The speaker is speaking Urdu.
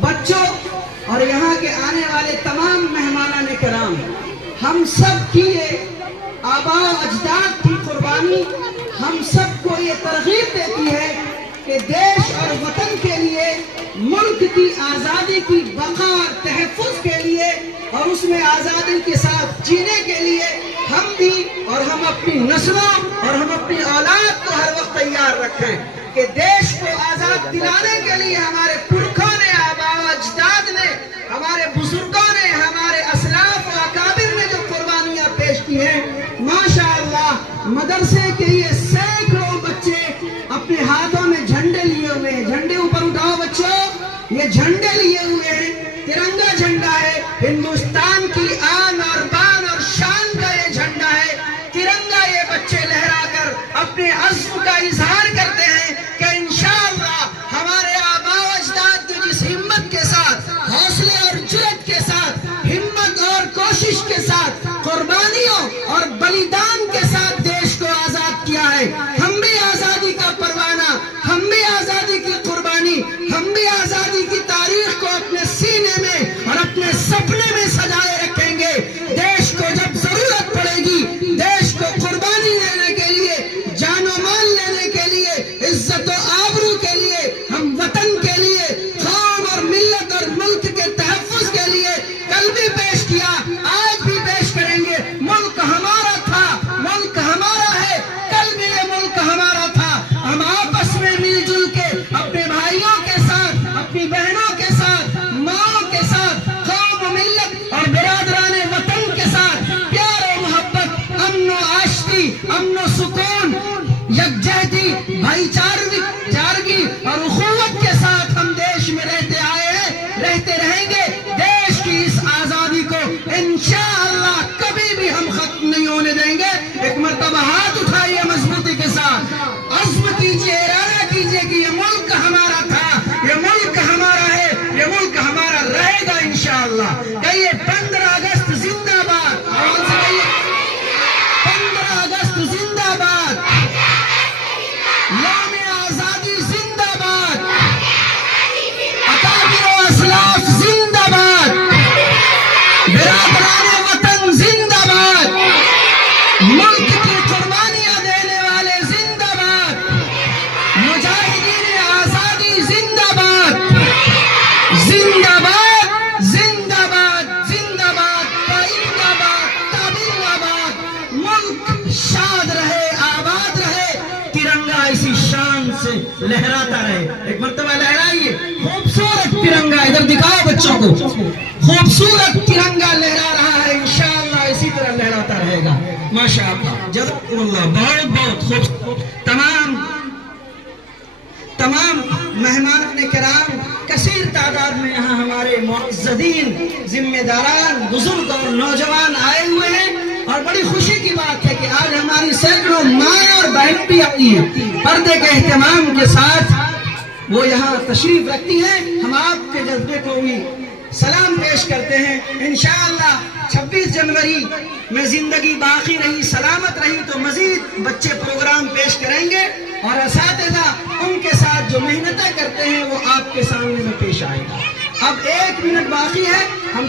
بچوں اور یہاں کے آنے والے تمام مہمانان کرام، ہم سب کی یہ آباء و اجداد کی قربانی ہم سب کو یہ ترغیب دیتی ہے کہ دیش اور وطن کے لیے، ملک کی آزادی کی بقا اور تحفظ کے لیے اور اس میں آزادی کے ساتھ جینے کے لیے ہم بھی اور ہم اپنی نسلوں اور ہم اپنی اولاد کو ہر وقت تیار رکھیں کہ دیش کو آزاد دلانے کے لیے ہمارے پرکھوں نے، آباء و اجداد نے، ہمارے بزرگوں نے، ہمارے اسلاف و اکابر نے جو قربانیاں پیش کی ہیں، ماشاءاللہ مدرسے کے یہ سینکڑوں بچے اپنے ہاتھوں میں جھنڈے لیے ہوئے ہیں. جھنڈے اوپر اٹھاؤ بچوں، یہ جھنڈے لیے ہوئے ہیں، ترنگا جھنڈا ہے، ہندوستان کی آن اور بان اور شان کا یہ جھنڈا ہے. ترنگا یہ بچے لہرا کر اپنے عزم کا اظہار کرتے ہیں کہ انشاءاللہ ہمارے آباء و اجداد کی جس ہمت کے ساتھ، حوصلے اور جرأت کے ساتھ، ہمت اور کوشش کے ساتھ، قربانیوں اور بلیدان کے ساتھ دیش کو آزاد کیا ہے، ہم بھی آزادی کا پروانہ، ہم بھی آزادی کی قربانی، ہم بھی آزادی کی تاریخ کو اپنے سینے میں اور اپنے سپنے میں سجائے رکھیں گے. دیش کو جب ضرورت پڑے گی، دیش کو قربانی لینے کے لیے، جان و مال لینے کے لیے، عزت و آبرو کے لیے، ہم وطن کے لیے، قوم اور ملت اور ملک کے تحفظ کے لیے کل بھی پیش کیا، آج بھی پیش کریں گے. ملک ہمارا تھا، ملک ہمارا ہے، کل بھی یہ ملک ہمارا تھا. ہم آپس میں مل جل کے اپنے بھائیوں کے ساتھ، اپنی بہنوں کے ساتھ، ماں کے ساتھ، قوم، ملت اور برادران وطن کے ساتھ پیار و محبت، امن و آشتی، امن و سکون، یکجہتی، بھائی چارگی اور اخوت کے ساتھ ہم دیش میں رہتے آئے ہیں، رہتے رہیں گے. دیش کی اس آزادی کو انشاءاللہ کبھی بھی ہم ختم نہیں ہونے دیں گے. ایک مرتبہ ہاتھ اٹھائیے مضبوطی کے ساتھ، عزم کیجئے، ارادہ کیجئے کہ یہ ملک ہمارا تھا، یہ ملک ہمارا ہے، یہ ملک ہمارا رہے گا انشاءاللہ. کہیے 15 اگست زندہ باد. آواز سے کہیے 15 اگست زندہ باد، یوم آزادی زندہ باد، اکابر و اسلاف زندہ باد، برادران وطن زندہ باد، ملک کی قربانیاں دینے والے زندہ باد، مجاہدین آزادی زندہ باد، زندہ باد، زندہ باد، زندہ باد، پائندہ باد، تابندہ باد. ملک شاد رہے، آباد رہے، ترنگا اسی شان سے لہراتا رہے. ایک مرتبہ لہرائیے خوبصورت ترنگا، ادھر دکھاؤ بچوں کو، خوبصورت ترنگا لہرا رہا ہے، انشاءاللہ اسی طرح لہراتا رہے گا. ماشاءاللہ، جزاکم اللہ. بہت بہت خوبصورت. تمام مہمان کرام، کثیر تعداد میں یہاں ہمارے معززین، ذمہ داران، بزرگ اور نوجوان آئے ہوئے ہیں، اور بڑی خوشی کی بات ہے کہ آج ہماری سینکڑوں مائیں اور بہن بھی آئی ہیں، پردے کے اہتمام کے ساتھ وہ یہاں تشریف رکھتی ہیں. ہم آپ کے جذبے کو بھی سلام پیش کرتے ہیں. انشاءاللہ 26 جنوری میں زندگی باقی رہی، سلامت رہی تو مزید بچے پروگرام پیش کریں گے، اور اساتذہ ان کے ساتھ جو محنتیں کرتے ہیں وہ آپ کے سامنے میں پیش آئے گا. اب 1 منٹ باقی ہے. ہم